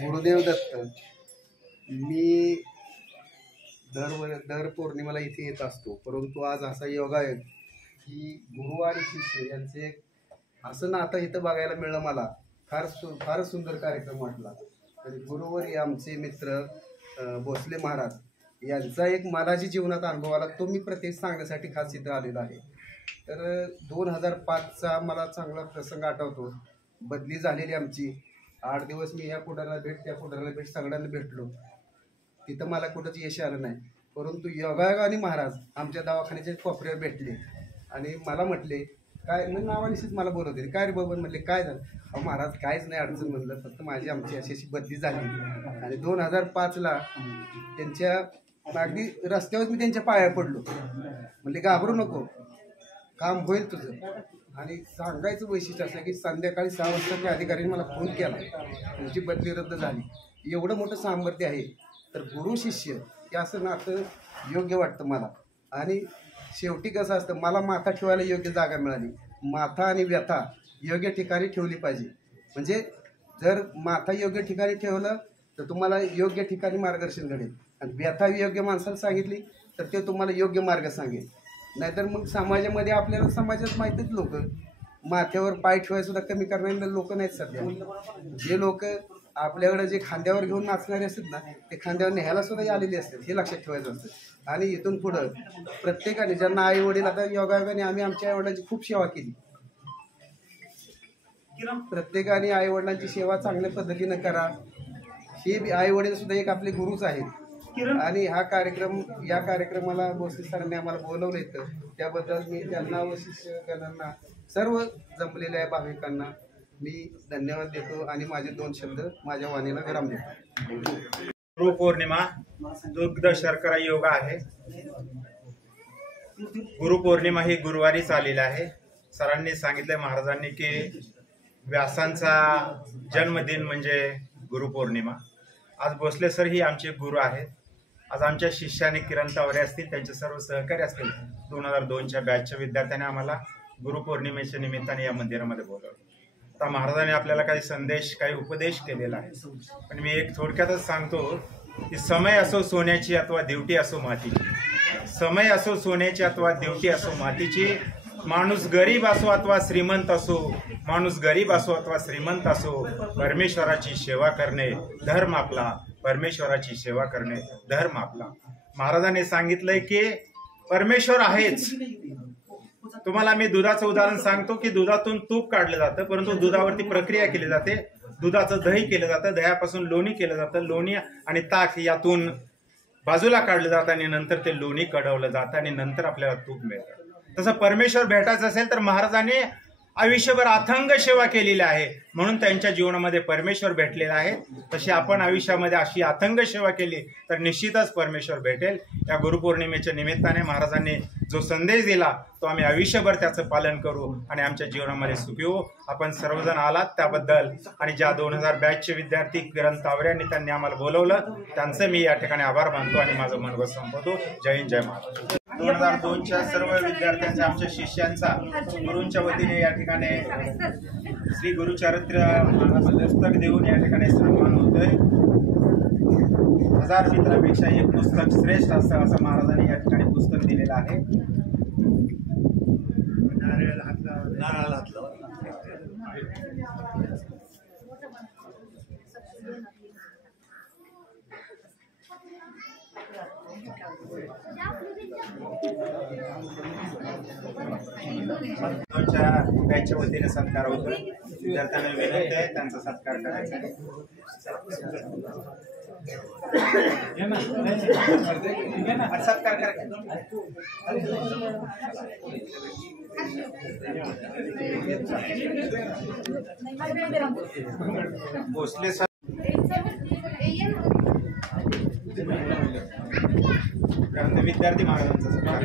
गुरुदेव दत्त। मी दर पौर्णिमेला इथे येत असतो, परंतु आज असा योगायोग की गुरु आणि शिष्य यांचे असं नातं इथं बघायला मिळलं मला। फारच सुंदर कार्यक्रम वाटला। तर गुरुवर आमचे मित्र भोसले महाराज यांचा एक मलाची जीवनात अनुभव आला, तो मी प्रत्येक सांगण्यासाठी खास इथं आलेला आहे। तर 2005चा मला चांगला प्रसंग आठवतो। बदली झालेली आमची 8 दिवस मी या कुडाला भेट त्या कुडाला भेट सगळ्यांना भेटलो। तिथं मला कुठंच यश आलं नाही, परंतु योगायोगाने महाराज आमच्या दवाखान्याच्या कोपऱ्यावर भेटले आणि मला म्हटले काय, मग नावानिशीच मला बोलवते, काय रे बाबा म्हटले, काय झालं? अहो महाराज काहीच नाही अडचण म्हणलं, फक्त माझी आमची अशी बदली झाली। आणि 2005ला त्यांच्या अगदी रस्त्यावर मी त्यांच्या पाया पडलो। म्हणले घाबरू नको, काम होईल तुझं। आणि सांगायचं वैशिष्ट्य असं की संध्याकाळी 6 वाजता त्या अधिकाऱ्यांनी मला फोन केला, तुमची बदली रद्द झाली। एवढं मोठं सामर्थ्य आहे। तर गुरु शिष्य हे असं नातं योग्य वाटतं मला। आणि शेवटी कसं असतं, मला माथा ठेवायला योग्य जागा मिळाली। माथा आणि व्यथा योग्य ठिकाणी ठेवली पाहिजे। म्हणजे जर माथा योग्य ठिकाणी ठेवलं तर तुम्हाला योग्य ठिकाणी मार्गदर्शन घडेल, आणि व्यथा योग्य माणसाला सांगितली तर ते तुम्हाला योग्य मार्ग सांगेल। नाहीतर मग समाजामध्ये आपल्याला समाजात माहितीच लोक माथ्यावर पाय ठेवायला सुद्धा कमी करणारे लोक नाहीत सध्या। जे लोक आपल्याकडे जे खांद्यावर घेऊन नाचणारे असतात ना, ते खांद्यावर न्यायला सुद्धा आलेले असतात, हे लक्षात ठेवायचं असतं। आणि इथून पुढं प्रत्येकाने, ज्यांना आई वडील, आता योगायोगाने आम्ही आमच्या आई वडिलांची खूप सेवा केली। प्रत्येकाने आई वडिलांची सेवा चांगल्या पद्धतीनं करा। हे आई वडील सुद्धा एक आपले गुरुच आहेत। आणि या कार्यक्रमाला भोसले सरांनी आम्हाला बोलवलं होतं, त्याबद्दल मी त्यांना व शिष्यगणांना सर्व जमलेल्या भाविकांना मी धन्यवाद देतो आणि माझे 2 शब्द माझ्या वाणीला विराम देतो। गुरु पौर्णिमा दुग्ध शर्करा योग आहे। गुरु पौर्णिमा ही गुरुवारीच आलेली आहे। सरांनी सांगितले महाराजांनी की व्यासांचा जन्मदिन म्हणजे गुरु पौर्णिमा। आज भोसले सर ही आमचे गुरु आहेत। आज आमच्या शिष्याने किरण तावरे असतील, त्यांचे सर्व सहकारी असतील, 2002च्या बॅचच्या विद्यार्थ्यांनी आम्हाला गुरुपौर्णिमेच्या निमित्ताने या मंदिरामध्ये बोलवलं। आता महाराजांनी आपल्याला काही संदेश, काही उपदेश केलेला आहे, पण मी एक थोडक्यातच सांगतो की समय असो सोन्याची अथवा दिवटी असो मातीची, समय असो सोन्याची अथवा दिवटी असो मातीची, माणूस गरीब असो अथवा श्रीमंत असो, माणूस गरीब असो अथवा श्रीमंत असो, परमेश्वराची सेवा करणे धर्म आपला, परमेश्वराची सेवा करणे धर्म आपला। महाराजांनी सांगितलंय की परमेश्वर आहेच। तुम्हाला मी दुधाचं उदाहरण सांगतो की दुधातून तूप काढलं जातं, परंतु दुधावरती प्रक्रिया केली जाते, दुधाचं दही केलं जातं, दह्यापासून लोणी केलं जातं, लोणी आणि ताक यातून बाजूला काढलं जातं आणि नंतर ते लोणी कढवलं जातं आणि नंतर आपल्याला तूप मिळतं। तसं परमेश्वर भेटायचं असेल तर महाराजांनी आयुष्यभर अथंग सेवा केलेली आहे, म्हणून त्यांच्या जीवनामध्ये परमेश्वर भेटलेला आहे। तशी आपण आयुष्यामध्ये अशी अथंग सेवा केली तर निश्चितच परमेश्वर भेटेल। या गुरुपौर्णिमेच्या निमित्ताने महाराजांनी जो संदेश दिला तो आम्ही आयुष्यभर त्याचं पालन करू आणि आमच्या जीवनामध्ये सुखी होऊ। आपण सर्वजण आलात त्याबद्दल, आणि ज्या 2000 बॅचचे विद्यार्थी किरण तावरे यांनी त्यांनी आम्हाला बोलवलं त्यांचे मी या ठिकाणी आभार मानतो आणि माझं मनोगत संपवतो। जय हिंद, जय महाराष्ट्र। 2002च्या सर्व विद्यार्थ्यांचा, आमच्या शिष्यांचा गुरूंच्या वतीने या ठिकाणी श्री गुरुचरित्र पुस्तक देऊन या ठिकाणी सन्मान होतोय। 1000 मित्रांपेक्षा एक पुस्तक श्रेष्ठ असं महाराजांनी या ठिकाणी पुस्तक दिलेलं आहे। बॅचच्या वतीने सत्कार होतोय। विद्यार्थ्यांना विनंती आहे त्यांचा सत्कार करायचा आहे। सत्कार करायचा भोसले सर विद्यार्थी महाराजांचा सत्कार।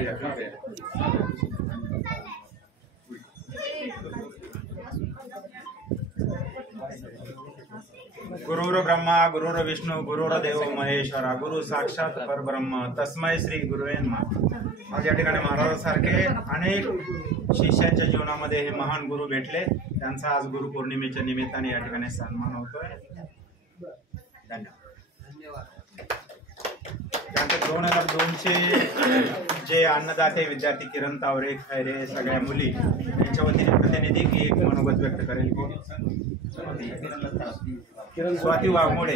गुरुर ब्रह्मा गुरुर विष्णू गुरुर देव महेश्वरा गुरु साक्षात परब्रह्म तस्मै श्री गुरुवे नमः। आज या ठिकाणी महाराजांसारखे अनेक शिष्यांच्या जीवनामध्ये हे महान गुरु भेटले। त्यांचा आज गुरुपौर्णिमेच्या निमित्ताने या ठिकाणी सन्मान होतोय. धन्यवाद. त्यानंतर 2002चे जे अन्नदाते विद्यार्थी किरण तावरे, खैरे, सगळ्या मुली यांच्या वतीने प्रतिनिधी एक मनोगत व्यक्त करेल. स्वाती वाघमोडे.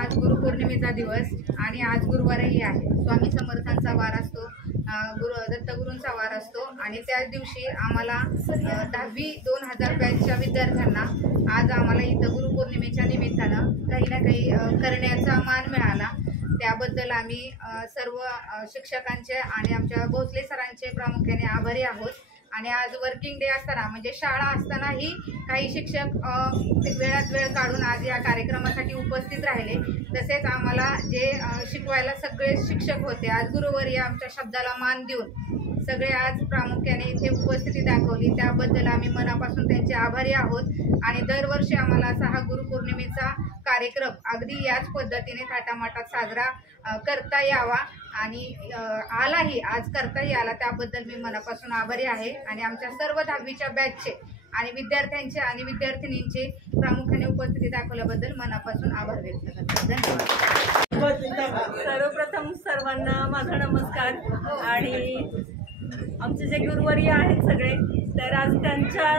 आज गुरुपौर्णिमेचा दिवस आणि आज गुरुवारही आहे. स्वामी समर्थांचा वार असतो, दत्तगुरूंचा वार असतो आणि त्याच दिवशी आम्हाला 10वी 2000 बॅचच्या विद्यार्थ्यांना आज आम्हाला इथं गुरुपौर्णिमेच्या निमित्तानं काही ना काही करण्याचा मान मिळाला. त्याबद्दल आम्ही सर्व शिक्षकांचे आणि आमच्या भोसले सरांचे प्रामुख्याने आभारी आहोत. आणि आज वर्किंग डे असताना म्हणजे शाळा असतानाही काही शिक्षक वेळात वेळ काढून आज या कार्यक्रमासाठी उपस्थित राहिले. तसेच आम्हाला जे शिकवायला सगळे शिक्षक होते, आज गुरुवारी आमच्या शब्दाला मान देऊन सगळे आज प्रामुख्याने इथे उपस्थिती दाखवली. त्याबद्दल आम्ही मनापासून त्यांचे आभारी आहोत. आणि दरवर्षी आम्हाला असा हा गुरुपौर्णिमेचा कार्यक्रम अगदी याच पद्धतीने थाटामाटात साजरा करता यावा आणि आलाही, आज करताही आला. त्याबद्दल मी मनापासून आभारी आहे. आणि आमच्या सर्व 10वीच्या बॅचचे आणि विद्यार्थ्यांचे आणि विद्यार्थिनींचे प्रामुख्याने उपस्थिती दाखवल्याबद्दल मनापासून आभार व्यक्त करतो. धन्यवाद. सर्वप्रथम सर्वांना माझा नमस्कार. आणि आमचे जे गुरुवारी आहेत सगळे, तर आज त्यांच्या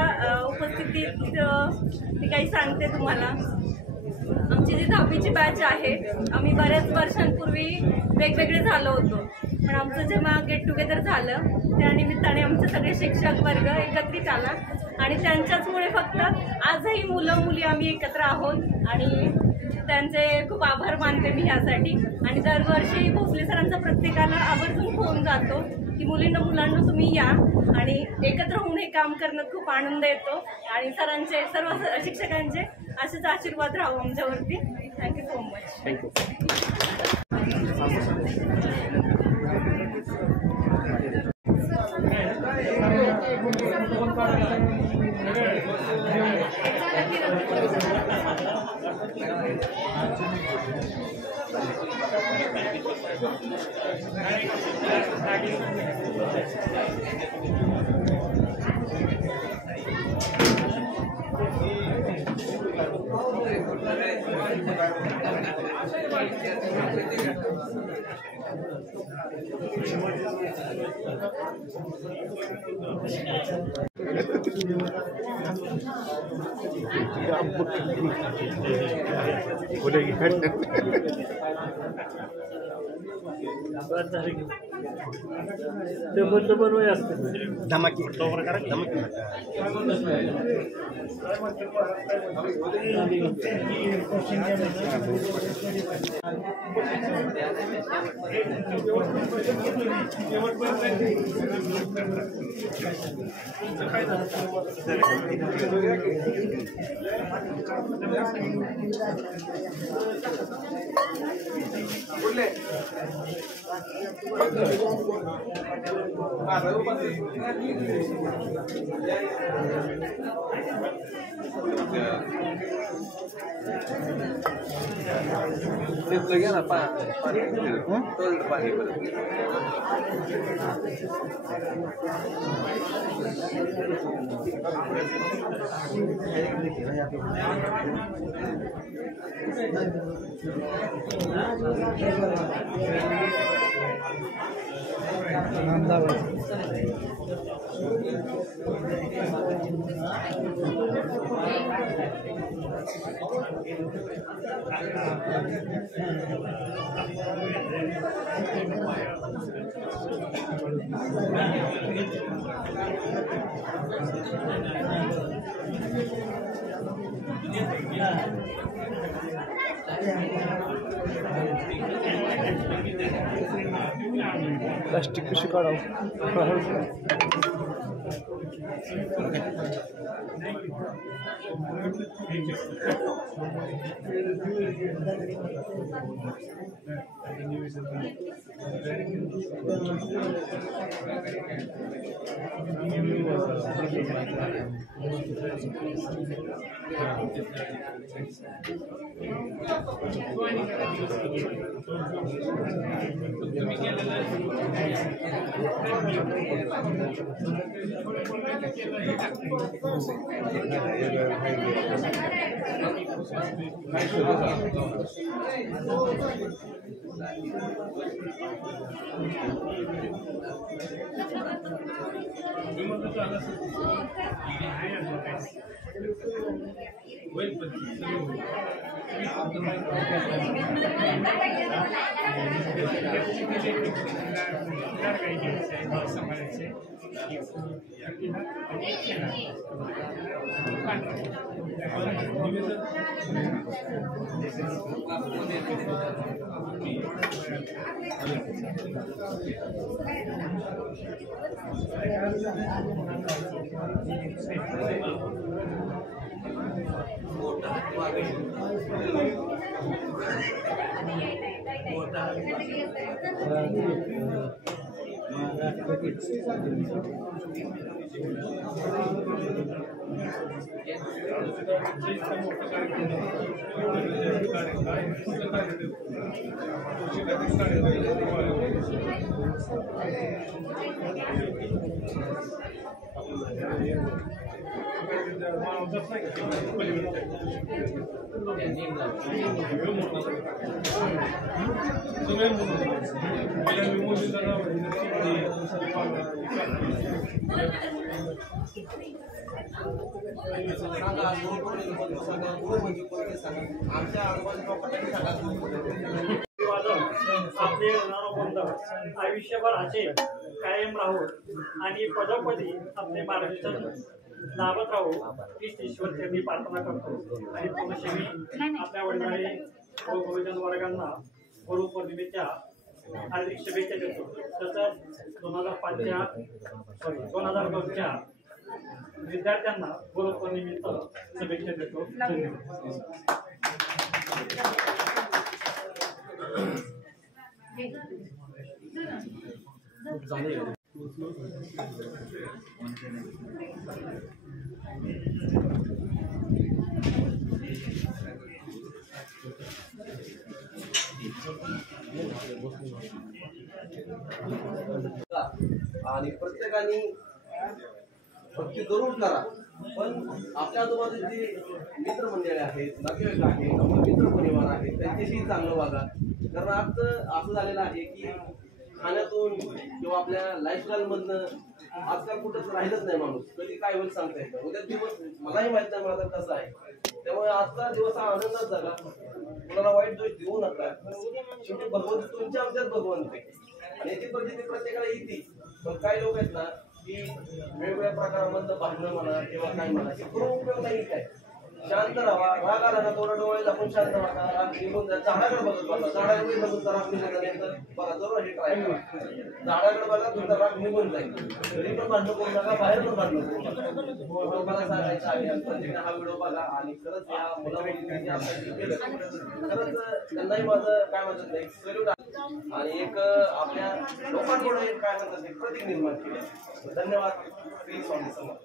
उपस्थितीत मी काही सांगते तुम्हाला. आमची जी 10वीची बॅच आहे, आम्ही बऱ्याच वर्षांपूर्वी वेगवेगळे झालो होतो, पण आमचं जेव्हा गेट टुगेदर झालं त्या निमित्ताने आमचे सगळे शिक्षक वर्ग एकत्रित आला आणि त्यांच्याचमुळे फक्त आजही मुलं मुली आम्ही एकत्र आहोत. आणि त्यांचे खूप आभार मानते मी ह्यासाठी. आणि दरवर्षी भोसले सरांचा प्रत्येकाला आवर्जून फोन जातो की मुलांना तुम्ही या आणि एकत्र होऊन हे काम करण्यात खूप आनंद येतो. आणि सरांचे सर्व शिक्षकांचे असेच आशीर्वाद राहू आमच्यावरती. Thank you so much. धमाकी प्लास्टिक कशी काढावं आयुष्यभर असे कायम राहू आणि पदोपदी आपले मार्गदर्शन लाभत राहू हीच ईश्वर चरणी प्रार्थना करतो आणि पुनश्च मी आपल्या वडिलांनी गुरुजन वर्गांना गुरुपौर्णिमेच्या हार्दिक शुभेच्छा देतो. तसंच 2002च्या विद्यार्थ्यांना गुरुपौर्णिमेचा शुभेच्छा देतो. धन्यवाद. आणि प्रत्येकाने भक्ती जरूर करा, पण आपल्या आजूबाजूचे जे मित्रमंडळी आहेत, नातेवाईक आहेत, मित्र परिवार आहेत त्यांच्याशी चांगलं वागा. कारण असं झालेलं आहे की खाण्यातून किंवा आपल्या लाईफस्टाईल मधनं आजकाल कुठंच राहिलंच नाही माणूस. कधी काय होईल सांगता येत नाही. उद्या दिवस मलाही माहित नाही माझा कसा आहे. त्यामुळे आजचा दिवस हा आनंदात झाला. कोणाला वाईट दोष देऊ नका. शेवटी भगवंत तुमच्या आमच्यात भगवंत आहे आणि याची परिस्थिती प्रत्येकाला येते. पण काही लोक आहेत ना की वेगवेगळ्या प्रकारामधलं भांडणं म्हणा किंवा काय म्हणा हे करून उपयोग नाही. काय शांत राहा, राग आला ना थोडा डोळे दाखवून शांत राहा, राग निघून जा. झाडाकडे बघत बघा, झाडाकडे बघून राग निघून जाण्यानंतर बघा जरूर हे ट्राय करा. झाडाकडे बघा तुमचा राग निघून जाईल. घरी पण भांडण करू नका, बाहेर पण भांडण करू नका. लोकांना सांगायचं आहे प्रत्येकाने हा व्हिडिओ बघा आणि खरंच या मुलामुलींनी आपल्याला केलं खरंच त्यांनाही माझं काय म्हणतात एक सल्यूट आणि एक आपल्या लोकांकडून एक काय म्हणतात एक प्रतीक निर्माण केलं. धन्यवाद. श्री स्वामी समर्थ.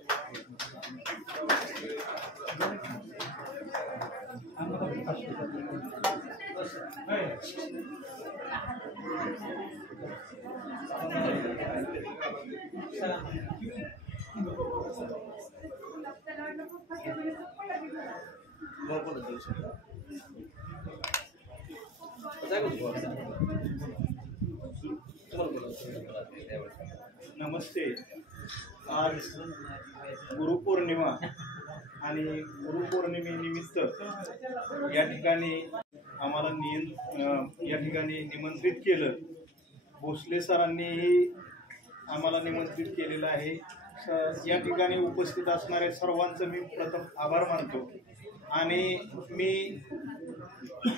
नमस्ते. आज गुरुपौर्णिमा आणि गुरुपौर्णिमेनिमित्त या ठिकाणी आम्हाला या ठिकाणी निमंत्रित केलं. भोसले सरांनीही आम्हाला निमंत्रित केलेलं आहे. या ठिकाणी उपस्थित असणाऱ्या सर्वांचं मी प्रथम आभार मानतो आणि मी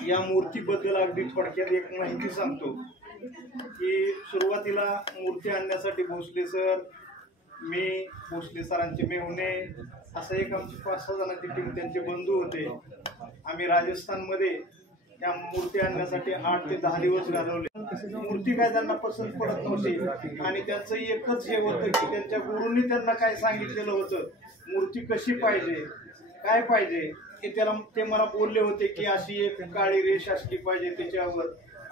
या मूर्तीबद्दल अगदी थोडक्यात एक माहिती सांगतो की सुरुवातीला मूर्ती आणण्यासाठी भोसले सर, मी, भोसले सरांचे मेहुणे असं एक आमची 5-6 जणांची टीम, त्यांचे बंधू होते. आम्ही राजस्थानमध्ये त्या मूर्ती आणण्यासाठी 8 ते 10 दिवस घालवले. मूर्ती काय त्यांना पसंत पडत नव्हती आणि त्यांचं एकच हे होतं की त्यांच्या गुरूंनी त्यांना काय सांगितलेलं होतं, मूर्ती कशी पाहिजे, काय पाहिजे ते मला बोलले होते की अशी एक काळी रेष असली पाहिजे त्याच्यावर.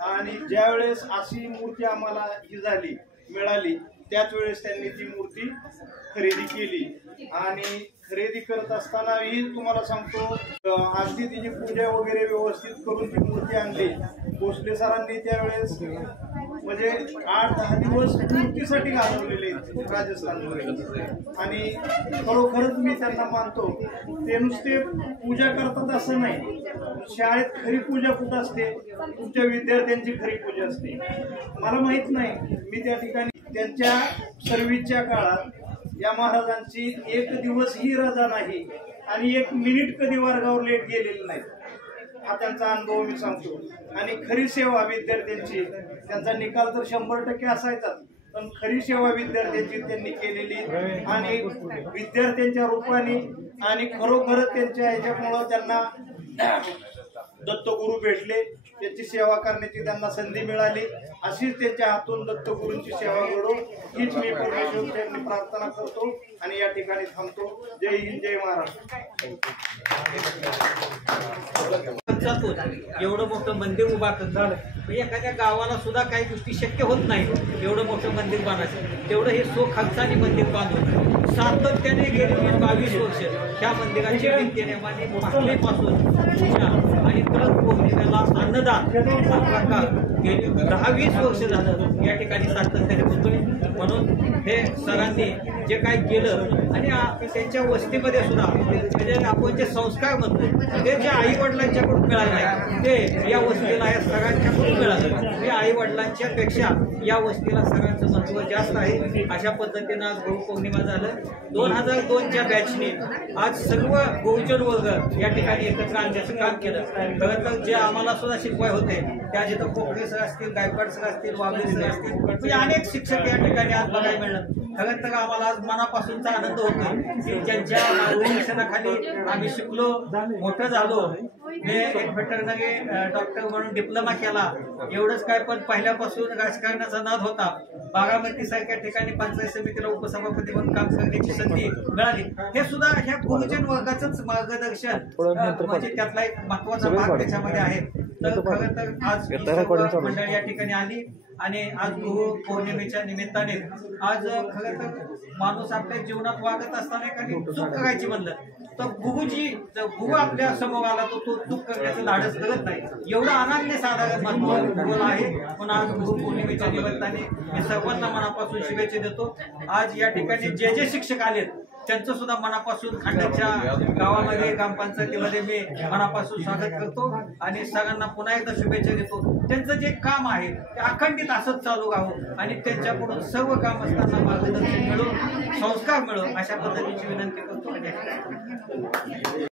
आणि ज्या वेळेस अशी मूर्ती आम्हाला ही झाली मिळाली त्याच वेळेस त्यांनी ती मूर्ती खरेदी केली. आणि खरेदी करत असतानाही तुम्हाला सांगतो अगदी तिची पूजा वगैरे व्यवस्थित करून ती मूर्ती आणली. भोसले सरांनी त्यावेळेस म्हणजे 8-10 दिवस मूर्तीसाठी घालवलेले राजस्थानमध्ये. आणि खरोखरच मी त्यांना मानतो, ते नुसते पूजा करतात असं नाही, शाळेत खरी पूजा कुठं असते, तुमच्या विद्यार्थ्यांची खरी पूजा असते. मला माहित नाही, मी त्या ठिकाणी त्यांच्या सर्व्हिसच्या काळात या महाराजांची एक दिवसही रजा नाही आणि 1 मिनिट कधी वर्गावर लेट गेलेली नाही. हा त्यांचा अनुभव मी सांगतो. आणि खरी सेवा विद्यार्थ्यांची, त्यांचा निकाल तर 100% असायचाच, पण खरी सेवा विद्यार्थ्यांची त्यांनी केलेली आणि विद्यार्थ्यांच्या रूपाने आणि खरोखरच त्यांच्या ह्याच्यामुळं त्यांना दत्तगुरू भेटले, त्यांची सेवा करण्याची त्यांना संधी मिळाली. अशीच त्यांच्या हातून दत्तगुरूंची सेवा घडो हीच मी परमेश्वराची प्रार्थना करतो आणि या ठिकाणी थांबतो. जय हिंद, जय महाराष्ट्र. एवढं मोठं मंदिर उभा झालं म्हणजे एखाद्या गावाला सुद्धा काही गोष्टी शक्य होत नाही. एवढं मोठं मंदिर बांधायचं, तेवढं हे खर्चाने मंदिर बांधून सातत्याने गेली 22 वर्ष ह्या मंदिराची नित्यनेमाने पासून पूजा आणि दर पौर्णिमेला अन्नदान प्रकार गेली 10-20 वर्ष झालं या ठिकाणी सातत्याने होतोय. म्हणून हे सरांनी जे काही केलं आणि त्यांच्या वस्तीमध्ये सुद्धा म्हणजे आपण जे संस्कार म्हणतो ते जे आई वडिलांच्याकडून मिळाले ते या वस्तीला या सरांच्याकडून मिळालं. हे आई वडिलांच्या पेक्षा या वस्तीला सरांचं महत्व जास्त आहे. अशा पद्धतीनं आज गुरुपौर्णिमा झालं. 2002च्या बॅचने आज सर्व बहुजन वर्ग या ठिकाणी एकत्र आणण्याचं काम केलं. खरं तर जे आम्हाला सुद्धा शिकवाय होते त्या जिथं पोखरे सर असतील, गायकवाड सर असतील, वाबळे सर असतील, म्हणजे अनेक शिक्षक या ठिकाणी आज बघायला मिळलं. खरं तर आम्हाला आज मनापासूनचा आनंद होतो की ज्यांच्या मार्गदर्शनाखाली आम्ही शिकलो, मोठं झालो. मी वेटरनरी डॉक्टर म्हणून डिप्लोमा केला. एवढंच काय, पण पहिल्यापासून राजकारणाचा नाद होता. बारामती सारख्या ठिकाणी पंचायत समितीला उपसभापती म्हणून काम करण्याची संधी मिळाली. हे सुद्धा ह्या गुरुजन वर्गाचंच मार्गदर्शन म्हणजे त्यातला एक महत्वाचा भाग त्याच्यामध्ये आहे. तर खरं तर आज मंडळी या ठिकाणी आली आणि आज गुरु पौर्णिमेच्या निमित्ताने आज खरं तर माणूस आपल्या जीवनात वागत असताना एखादी चूक करायची म्हणलं तर गुरु आपल्या समोर आला तो चूक करण्याचं धाडस करत नाही. एवढं अनन्य साधारण महत्व गुरुला आहे. पण आज गुरु पौर्णिमेच्या निमित्ताने मी सर्वांना मनापासून शुभेच्छा देतो. आज या ठिकाणी जे शिक्षक आलेत त्यांचं सुद्धा मनापासून खांड्याच्या गावामध्ये ग्रामपंचायतीमध्ये मी मनापासून स्वागत करतो आणि सगळ्यांना पुन्हा एकदा शुभेच्छा देतो. त्यांचं जे काम आहे ते अखंडित असंच चालू राहावं आणि त्यांच्याकडून सर्व काम असताना मार्गदर्शन मिळो, संस्कार मिळो अशा पद्धतीची विनंती करतो.